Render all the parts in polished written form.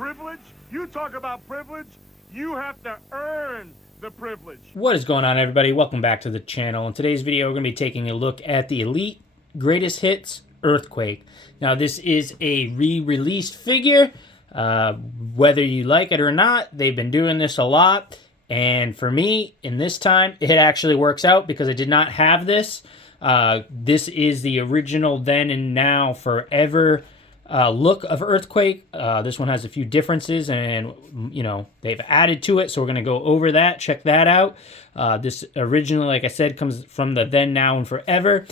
privilege? You talk about privilege, you have to earn the privilege. What is going on, everybody? Welcome back to the channel. In today's video, we're going to be taking a look at the Elite Greatest Hits Earthquake. Now, this is a re-released figure. Whether you like it or not, they've been doing this a lot. And for me, in this time, it actually works out because I did not have this. This is the original then and now forever look of Earthquake. This one has a few differences, and you know they've added to it, so we're going to go over that. Check that out. This originally, like I said, comes from the then, now, and forever.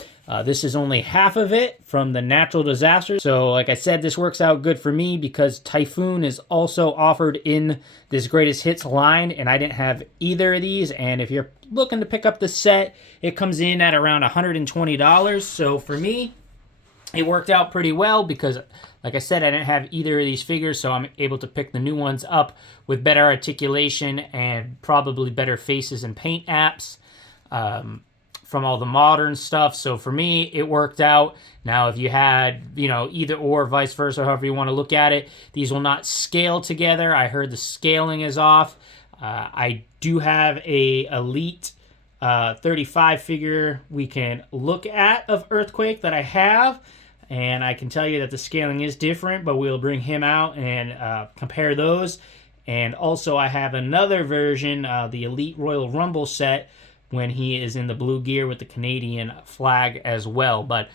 This is only half of it from the natural disaster. So like I said, this works out good for me because Typhoon is also offered in this Greatest Hits line, and I didn't have either of these. And if you're looking to pick up the set, it comes in at around $120. So for me, it worked out pretty well because, like I said, I didn't have either of these figures, so I'm able to pick the new ones up with better articulation and probably better faces and paint apps from all the modern stuff. So for me, it worked out. Now, if you had, either or, vice versa, however you want to look at it, these will not scale together. I heard the scaling is off. I do have a Elite 35 figure we can look at of Earthquake that I have, and I can tell you that the scaling is different, but we'll bring him out and compare those. And also I have another version, the Elite Royal Rumble set, when he is in the blue gear with the Canadian flag as well. But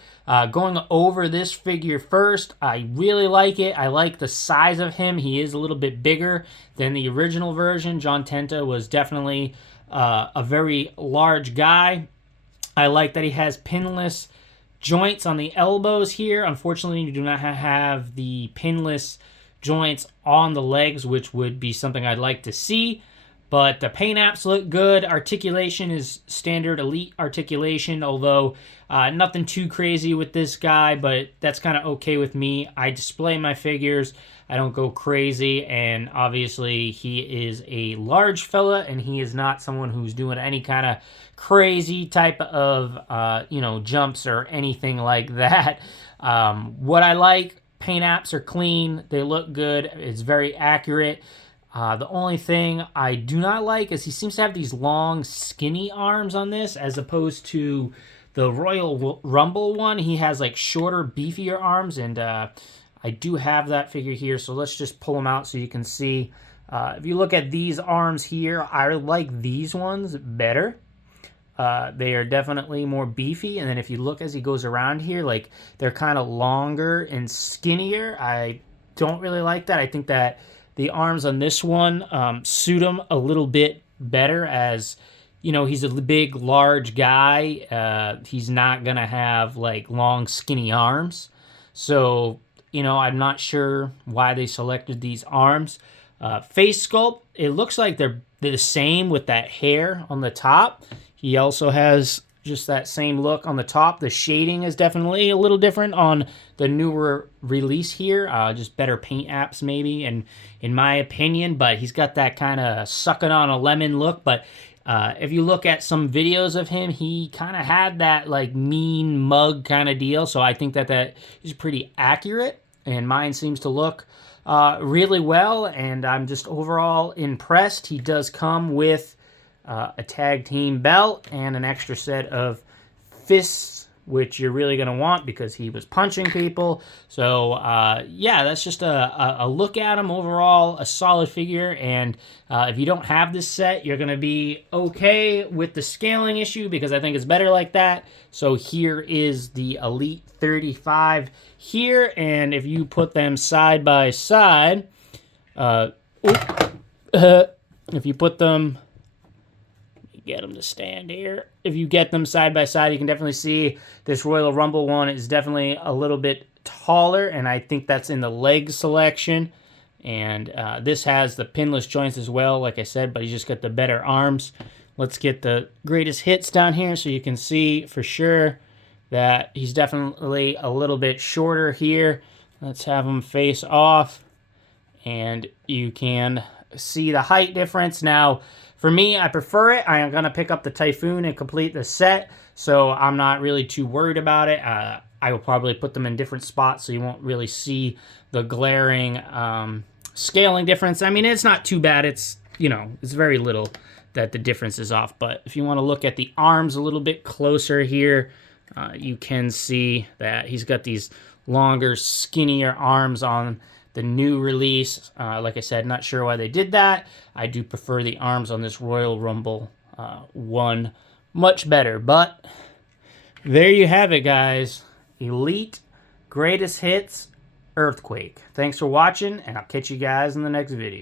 going over this figure first, I really like it. I like the size of him. He is a little bit bigger than the original version. John Tenta was definitely a very large guy. I like that he has pinless joints on the elbows here. Unfortunately, you do not have the pinless joints on the legs, which would be something I'd like to see. But the paint apps look good. Articulation is standard Elite articulation, although nothing too crazy with this guy, but that's kind of okay with me. I display my figures. I don't go crazy, and obviously he is a large fella, and he is not someone who's doing any kind of crazy type of, jumps or anything like that. What I like, paint apps are clean. They look good. It's very accurate. The only thing I do not like is he seems to have these long, skinny arms on this, as opposed to the Royal Rumble one. He has like shorter, beefier arms, and I do have that figure here, so let's just pull them out so you can see. If you look at these arms here, I like these ones better. They are definitely more beefy, and then if you look as he goes around here, like they're kind of longer and skinnier. I don't really like that. I think that the arms on this one suit him a little bit better, as he's a big, large guy. He's not gonna have like long, skinny arms. So I'm not sure why they selected these arms. Face sculpt, it looks like they're the same with that hair on the top. He also has just that same look on the top. The shading is definitely a little different on the newer release here. Just better paint apps maybe, and in my opinion. But he's got that kind of sucking on a lemon look. But if you look at some videos of him, he kind of had that like mean mug kind of deal. So I think that is pretty accurate, and mine seems to look really well. And I'm just overall impressed. He does come with a tag team belt and an extra set of fists, which you're really going to want because he was punching people. So yeah, that's just a look at him. Overall, a solid figure. And if you don't have this set, you're going to be okay with the scaling issue, because I think it's better like that. So here is the Elite 35 here, and if you put them side by side, if you put them, get them to stand here. If you get them side by side, you can definitely see this Royal Rumble one is definitely a little bit taller, and I think that's in the leg selection. And this has the pinless joints as well, like I said, but he's just got the better arms. Let's get the Greatest Hits down here so you can see for sure that he's definitely a little bit shorter here. Let's have him face off, and you can see the height difference. Now, for me, I prefer it. I am going to pick up the Typhoon and complete the set, so I'm not really too worried about it. I will probably put them in different spots so you won't really see the glaring scaling difference, I mean, it's not too bad. It's, you know, it's very little that the difference is off. But if you want to look at the arms a little bit closer here, you can see that he's got these longer, skinnier arms on the new release. Like I said, not sure why they did that. I do prefer the arms on this Royal Rumble one much better. But there you have it, guys. Elite Greatest Hits Earthquake. Thanks for watching, and I'll catch you guys in the next video.